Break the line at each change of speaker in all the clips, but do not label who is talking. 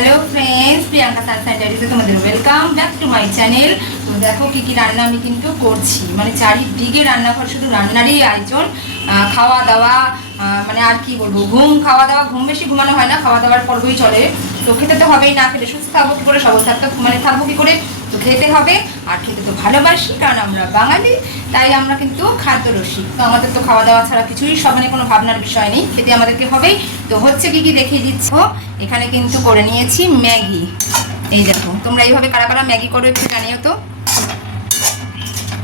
Hello friends Priyanka সার ডায়েরিতে তোমাদের welcome back to my channel তো দেখো কী কী রান্না আমি কিন্তু করছি। মানে চারিদিকে রান্নাঘর, শুধু রান্নারই আয়োজন। খাওয়া দাওয়া মানে আর কি বলব, ঘুম, খাওয়া দাওয়া, ঘুম বেশি ঘুমানো হয় না, খাওয়া দাওয়ার পর্বই চলে। তো খেতে তো হবেই না, খেতে সুস্থ থাকব, কী করে সবল থাকতে মানে থাকব কী করে? তো খেতে হবে, আর খেতে তো ভালোবাসি, কারণ আমরা বাঙালি, তাই আমরা কিন্তু খাদ্য রসিক। তো আমাদের তো খাওয়া দাওয়া ছাড়া কিছুই সব মানে কোনো ভাবনার বিষয় নেই, খেতে আমাদেরকে হবেই। তো হচ্ছে কি কি দেখিয়ে দিচ্ছ? এখানে কিন্তু করে নিয়েছি ম্যাগি। এই দেখো, তোমরা এইভাবে কারা কারা ম্যাগি করো একটু জানিও তো।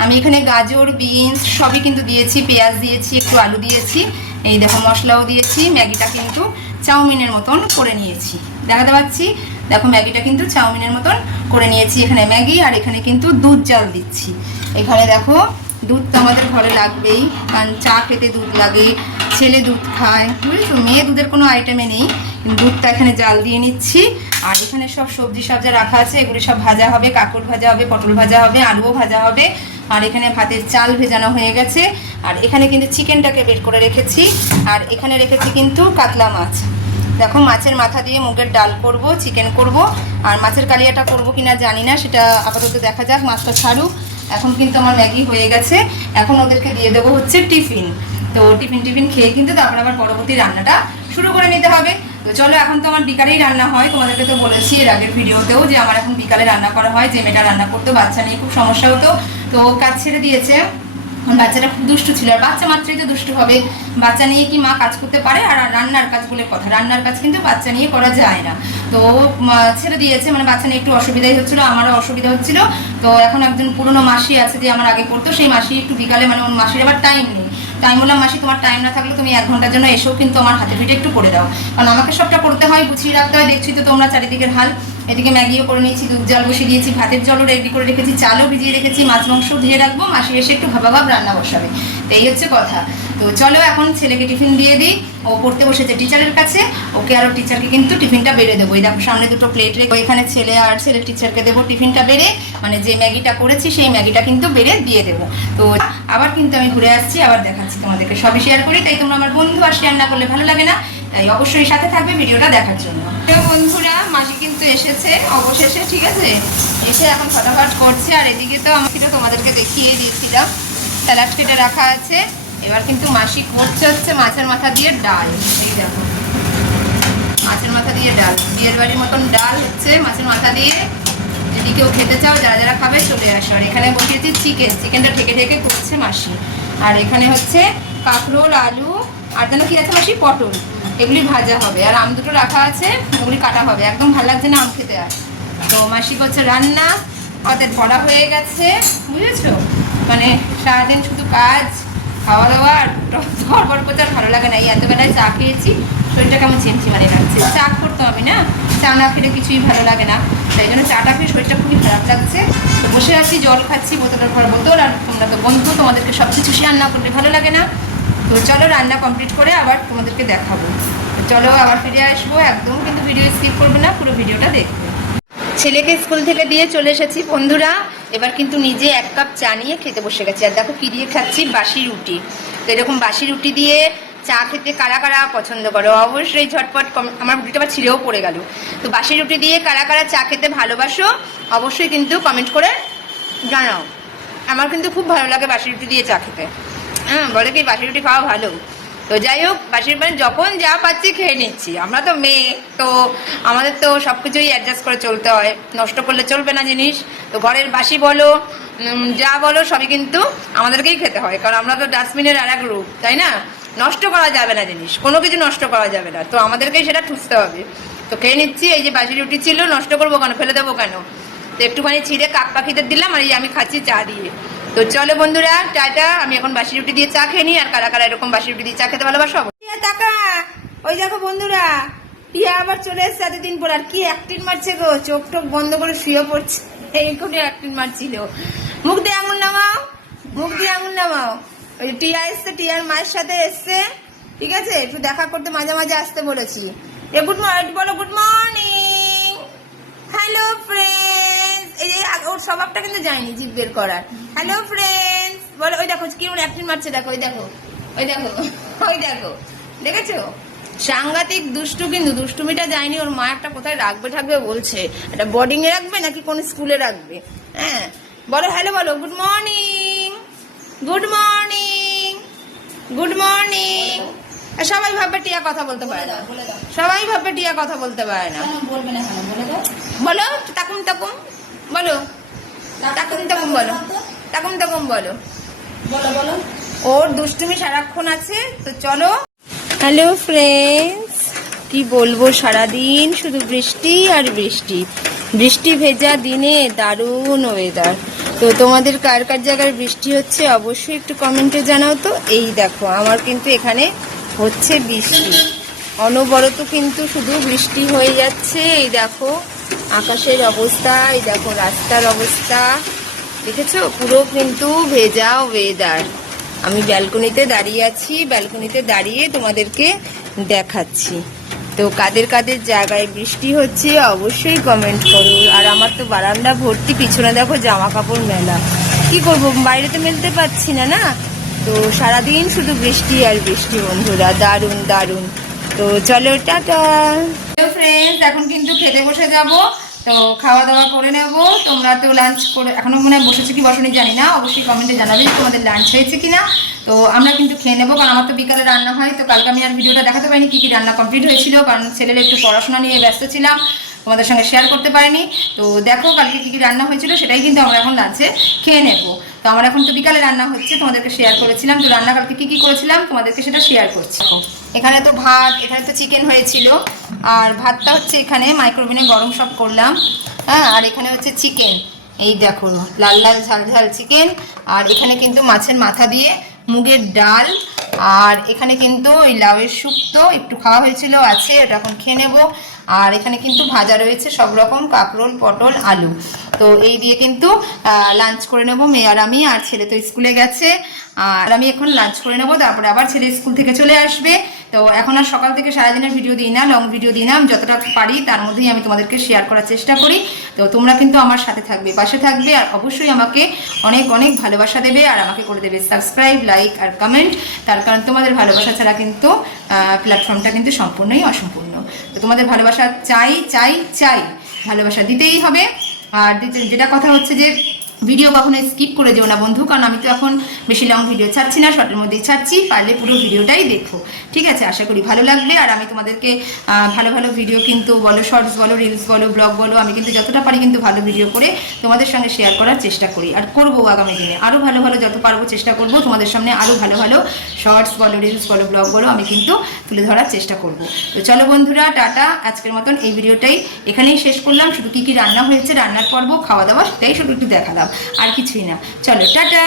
আমি এখানে গাজর, বিনস সবই কিন্তু দিয়েছি, পেঁয়াজ দিয়েছি, একটু আলু দিয়েছি, এই দেখো মশলাও দিয়েছি, ম্যাগিটা কিন্তু চাউমিনের মতন করে নিয়েছি। দেখাতে পাচ্ছি? দেখো ম্যাগিটা কিন্তু চাউমিনের মতন করে নিয়েছি। এখানে ম্যাগি আর এখানে কিন্তু দুধ জাল দিচ্ছি। এখানে দেখো, দুধ তো আমাদের ঘরে লাগবেই। কারণ চা খেতে দুধ লাগে, ছেলে দুধ খায়। বুঝেছ? মেয়ে দুধের কোনো আইটেমে নেই। দুধটা এখানে জাল দিয়ে নিচ্ছি। আর এখানে সব সবজি সবজা রাখা আছে, এগুলি সব ভাজা হবে। কাকুর ভাজা হবে, পটল ভাজা হবে, আলুও ভাজা হবে। আর এখানে ভাতের চাল ভেজানো হয়ে গেছে। আর এখানে কিন্তু চিকেনটাকে বের করে রেখেছি। আর এখানে রেখেছি কিন্তু কাতলা মাছ। দেখো, মাছের মাথা দিয়ে মুগের ডাল করব, চিকেন করব। আর মাছের কালিয়াটা করব কিনা জানি না, সেটা আপাতত দেখা যাক, মাছটা ছাড়ুক। এখন কিন্তু আমার ম্যাগি হয়ে গেছে। এখন ওদেরকে দিয়ে দেবো হচ্ছে টিফিন। তো টিফিন টিফিন খেয়ে কিন্তু তারপর আবার পরবর্তী রান্নাটা শুরু করে নিতে হবে। তো চলো, এখন তো আমার বিকালেই রান্না হয়। তোমাদেরকে তো বলেছি এর আগের ভিডিওতেও যে আমার এখন বিকালে রান্না করা হয়। যে মেয়েটা রান্না করতো, বাচ্চা নিয়ে খুব সমস্যা হতো। তো কাজ ছেড়ে দিয়েছে। বাচ্চাটা খুব দুষ্টু ছিল। আর বাচ্চা মাত্রই তো দুষ্টু হবে। বাচ্চা নিয়ে কি মা কাজ করতে পারে? আর রান্নার কাজ বলে কথা। রান্নার কাজ কিন্তু বাচ্চা নিয়ে করা যায় না। তো ছেড়ে দিয়েছে। মানে বাচ্চা নিয়ে একটু অসুবিধাই হচ্ছিল, আমারও অসুবিধা হচ্ছিল। তো এখন একজন পুরনো মাসি আছে যে আমার আগে করতো। সেই মাসি একটু বিকালে মানে মাসির আবার টাইম নেই। টাইম বললাম, মাসি, তোমার টাইম না থাকলে তুমি এক ঘণ্টার জন্য এসেও কিন্তু আমার হাতে পিঠে একটু করে দাও। কারণ আমাকে সবটা করতে হয়, গুছিয়ে রাখতে হয়। দেখছি তো তোমরা চারিদিকের হাল। এদিকে ম্যাগিও করে নিয়েছি, দুধ জল বসিয়ে দিয়েছি, ভাতের জলও রেডি করে রেখেছি, চালও ভিজিয়ে রেখেছি, মাছ মাংস ধুয়ে রাখব। মাসি এসে একটু ভাবা ভাব রান্না বসাবে। তো এই হচ্ছে কথা। তো চলো এখন ছেলেকে টিফিন দিয়ে দিই। ও পড়তে বসেছে টিচারের কাছে। ওকে আরও টিচারকে কিন্তু টিফিনটা বেড়ে দেবো। এই দেখো, সামনে দুটো প্লেট রেখে এখানে ছেলে আর ছেলে টিচারকে দেবো টিফিনটা বেড়ে। মানে যে ম্যাগিটা করেছি, সেই ম্যাগিটা কিন্তু বেড়ে দিয়ে দেবো। তো আবার কিন্তু আমি ঘুরে আসছি, আবার দেখাচ্ছি তোমাদেরকে। সবই শেয়ার করি, তাই তোমরা আমার বন্ধু আর শেয়ার না করলে ভালো লাগে না। তাই অবশ্যই সাথে থাকবে ভিডিওটা দেখার জন্য। বন্ধুরা, মাসি কিন্তু এসেছে অবশেষে, ঠিক আছে? এসে এখন ফটাফট করছে। আর এদিকে তো আমাকে তোমাদেরকে দেখিয়ে দিয়েছিলাম। স্যালাড কেটে রাখা আছে। এবার কিন্তু মাসি করছে হচ্ছে মাছের মাথা দিয়ে ডাল। এই দেখো। মাছের মাথা দিয়ে ডাল। বিয়ের বাড়ির মতন ডাল হচ্ছে মাছের মাথা দিয়ে। যদি কেউ খেতে চাও, যারা যারা খাবে চলে আসো। আর এখানে বসিয়েছি চিকেন। চিকেনটা ঢেকে ঢেকে করছে মাসি। আর এখানে হচ্ছে কাঁকরোল, আলু আর যেন কি আছে মাসি? পটল। এগুলি ভাজা হবে। আর আম দুটো রাখা আছে। ওগুলি কাটা হবে। একদম ভালো লাগছে না আম খেতে আর। তো মাসি করছে রান্না। আমাদের ভরা হয়ে গেছে। বুঝেছ? মানে সারাদিন শুধু কাজ। খাওয়া দাওয়া আর ধরবর করতে আর ভালো লাগে না। এই এতবেলায় চা খেয়েছি। শরীরটা কেমন চিমচি মানে লাগছে। চা করতে হবে না? চা না খেলে কিছুই ভালো লাগে না। তাই জন্য চাটা খেয়ে শরীরটা খুবই খারাপ লাগছে। তো বসে আছি, জল খাচ্ছি, বোতলের ঘর, বোতল। আর তোমরা তো বন্ধু, তোমাদেরকে সব কিছু শেয়ার করলে ভালো লাগে না। তো চলো রান্না কমপ্লিট করে আবার তোমাদেরকে দেখাবো। চলো আবার ফিরে আসব একদম, কিন্তু ভিডিও স্কিপ করবে না, পুরো ভিডিওটা দেখবে। ছেলেকে স্কুল থেকে দিয়ে চলে এসেছি। বন্ধুরা, এবার কিন্তু নিজে এক কাপ চা নিয়ে খেতে বসে গেছি। আর দেখো কি দিয়ে খাচ্ছি, বাসি রুটি। তো এরকম বাসি রুটি দিয়ে চা খেতে কারা কারা পছন্দ করো? অবশ্যই ঝটপট আমার রুটিটা আবার ছিঁড়েও পড়ে গেল। তো বাসি রুটি দিয়ে কারা কারা চা খেতে ভালোবাসো, অবশ্যই কিন্তু কমেন্ট করে জানাও। আমার কিন্তু খুব ভালো লাগে বাসি রুটি দিয়ে চা খেতে। হ্যাঁ বলে কি বাসি রুটি খাওয়া ভালো? তো যাই হোক, বাসির মানে যখন যা পাচ্ছি খেয়ে নিচ্ছি। আমরা তো মেয়ে, তো আমাদের তো সব কিছুই অ্যাডজাস্ট করে চলতে হয়। নষ্ট করলে চলবে না জিনিস। তো ঘরের বাসি বলো যা বলো সবই কিন্তু আমাদেরকেই খেতে হয়। কারণ আমরা তো ডাস্টবিনের আর এক রূপ, তাই না? নষ্ট করা যাবে না জিনিস। কোনো কিছু নষ্ট করা যাবে না। তো আমাদেরকেই সেটা ঠুসতে হবে। তো খেয়ে নিচ্ছি, এই যে বাসি রুটি ছিল, নষ্ট করব কেন? ফেলে দেবো কেন? তো একটুখানি ছিঁড়ে কাক পাখিদের দিলাম, আর এই আমি খাচ্ছি চা দিয়ে। তো চলো বন্ধুরা, টাটা। আমি এখন বাসি রুটি দিয়ে চা খেয়ে নিই, আর কারা কারা এরকম বাসি রুটি দিয়ে চা খেতে ভালোবাসো? ওই দেখো বন্ধুরা টিয়া আবার চলে এসছে এতদিন পর, আর কি অ্যাক্টিং মারছে গো? চোখ টোক বন্ধ করে শুয়ে পড়ছে। এই এইখানে অ্যাক্টিং মারছিল। মুখ দিয়ে আঙুল নামাও, মুখ দিয়ে আঙুল নামাও। ওই টিয়া এসছে, টিয়ার মায়ের সাথে এসছে, ঠিক আছে? একটু দেখা করতে মাঝে মাঝে আসতে বলেছি। এ গুড মর্নিং বলো গুড মর্নিং হ্যালো ওর স্বভাবটা কিন্তু যায়নি জিভ বের করার। হ্যালো ফ্রেন্ডস বলো ওই দেখো কেমন অ্যাক্টিং মারছে দেখো ওই দেখো ওই দেখো ওই দেখো দেখেছ? সাংঘাতিক দুষ্টু কিন্তু দুষ্টুমিটা যায়নি ওর মা একটা কোথায় রাখবে থাকবে বলছে। একটা বোর্ডিং এ রাখবে নাকি কোন স্কুলে রাখবে? হ্যাঁ বলো হ্যালো বলো good morning good morning good morning সবাই ভাববে টিয়া কথা বলতে পারে না। সবাই ভাববে টিয়া কথা বলতে পারে না।
বলে
তাকুম তাকুম বলো। তাকুম তাকুম বলো। তাকুম তাকুম বলো।
বলো বলো।
ওর দুষ্টুমি সারাক্ষণ আছে তো চলো। হ্যালো ফ্রেন্ডস কি বলব সারাদিন শুধু বৃষ্টি আর বৃষ্টি। বৃষ্টি ভেজা দিনে দারুণ ওয়েদার তো তোমাদের কার কার জায়গায় বৃষ্টি হচ্ছে অবশ্যই একটু কমেন্টে জানাও তো। এই দেখো আমার কিন্তু এখানে হচ্ছে বৃষ্টি। অনবরত কিন্তু শুধু বৃষ্টি হয়ে যাচ্ছে এই দেখো। আকাশের অবস্থা, এই দেখো রাস্তার অবস্থা। দেখেছ? পুরো কিন্তু ভেজা ওয়েদার আমি ব্যালকনিতে দাঁড়িয়ে আছি ব্যালকনিতে দাঁড়িয়ে তোমাদেরকে দেখাচ্ছি। তো কাদের কাদের জায়গায় বৃষ্টি হচ্ছে, অবশ্যই কমেন্ট করো। আর আমার তো বারান্দা ভর্তি, পিছনে দেখো জামা কাপড় মেলা। কি করব? বাইরে তো মেলতে পারছি না না? তো সারাদিন শুধু বৃষ্টি আর বৃষ্টি, বন্ধুরা। দারুণ দারুণ। তো চলো, টাটা! ফ্রেন্ডস এখন কিন্তু খেতে বসে যাব। তো খাওয়া দাওয়া করে নেব। তোমরা তো লাঞ্চ করে এখনও মনে হয় বসেছে কি বসনি জানি না। অবশ্যই কমেন্টে জানাবে তোমাদের লাঞ্চ হয়েছে কিনা। তো আমরা কিন্তু খেয়ে নেব, কারণ আমার তো বিকালে রান্না হয়। তো কালকে আমি আর ভিডিওটা দেখাতে পারিনি কি কি রান্না কমপ্লিট হয়েছিল, কারণ ছেলের একটু পড়াশোনা নিয়ে ব্যস্ত ছিলাম। তোমাদের সঙ্গে শেয়ার করতে পারিনি। তো দেখো কালকে কি কি রান্না হয়েছিল, সেটাই কিন্তু আমরা এখন লাঞ্চে খেয়ে নেব। তো আমার এখন তো বিকালে রান্না হচ্ছে, তোমাদেরকে শেয়ার করেছিলাম। তো রান্না কালকে কি কি করেছিলাম, তোমাদেরকে সেটা শেয়ার করছি। এখানে তো ভাত, এখানে তো চিকেন হয়েছিল। আর ভাতটা হচ্ছে এখানে মাইক্রোওভেনে গরম সব করলাম। হ্যাঁ আর এখানে হচ্ছে চিকেন এই দেখো, লাল লাল ঝাল ঝাল চিকেন আর এখানে কিন্তু মাছের মাথা দিয়ে মুগের ডাল। আর এখানে কিন্তু ওই লাউয়ের শুক্তো একটু খাওয়া হয়েছিল, আছে, ওটা এখন খেয়ে নেব। আর এখানে কিন্তু ভাজা রয়েছে সব রকম কাঁকরোল, পটল, আলু। তো এই দিয়ে কিন্তু লাঞ্চ করে নেব মেয়ে আর আমি। আর ছেলে তো স্কুলে গেছে। আর আমি এখন লাঞ্চ করে নেব, তারপরে আবার ছেলে স্কুল থেকে চলে আসবে। তো এখন আর সকাল থেকে সারাদিনের ভিডিও দিই না লং ভিডিও দিই না। যতটা পারি, তার মধ্যেই আমি তোমাদেরকে শেয়ার করার চেষ্টা করি। তো তোমরা কিন্তু আমার সাথে থাকবে, পাশে থাকবে, আর অবশ্যই আমাকে অনেক অনেক ভালোবাসা দেবে, আর আমাকে করে দেবে সাবস্ক্রাইব লাইক আর কমেন্ট তার কারণ তোমাদের ভালোবাসা ছাড়া কিন্তু প্ল্যাটফর্মটা কিন্তু সম্পূর্ণই অসম্পূর্ণ। তো তোমাদের ভালোবাসা চাই চাই চাই। ভালোবাসা দিতেই হবে। আর যেটা কথা হচ্ছে যে ভিডিও কখনো স্কিপ করে যেও না বন্ধু, কারণ আমি তো এখন বেশি লং ভিডিও ছাড়ছি না শর্টের মধ্যেই ছাড়ছি, পারলে পুরো ভিডিওটাই দেখো। ঠিক আছে? আশা করি ভালো লাগবে। আর আমি তোমাদেরকে ভালো ভালো ভিডিও কিন্তু বলো শর্টস বলো রিলস বলো ব্লগ বলো, আমি কিন্তু যতটা পারি কিন্তু ভালো ভিডিও করে তোমাদের সঙ্গে শেয়ার করার চেষ্টা করি। আর করব আগামী দিনে। আরও ভালো ভালো যত পারব চেষ্টা করব, তোমাদের সামনে আরও ভালো ভালো শর্টস বলো রিলস বলো ব্লগ বলো, আমি কিন্তু তুলে ধরার চেষ্টা করব। তো চলো বন্ধুরা, টাটা। আজকের মতন এই ভিডিওটাই এখানেই শেষ করলাম। শুধু কী কী রান্না হয়েছে, রান্নার পর্ব, খাওয়া দাওয়া, সেটাই শুধু একটু দেখালাম। আর কিছুই না চলো টাটা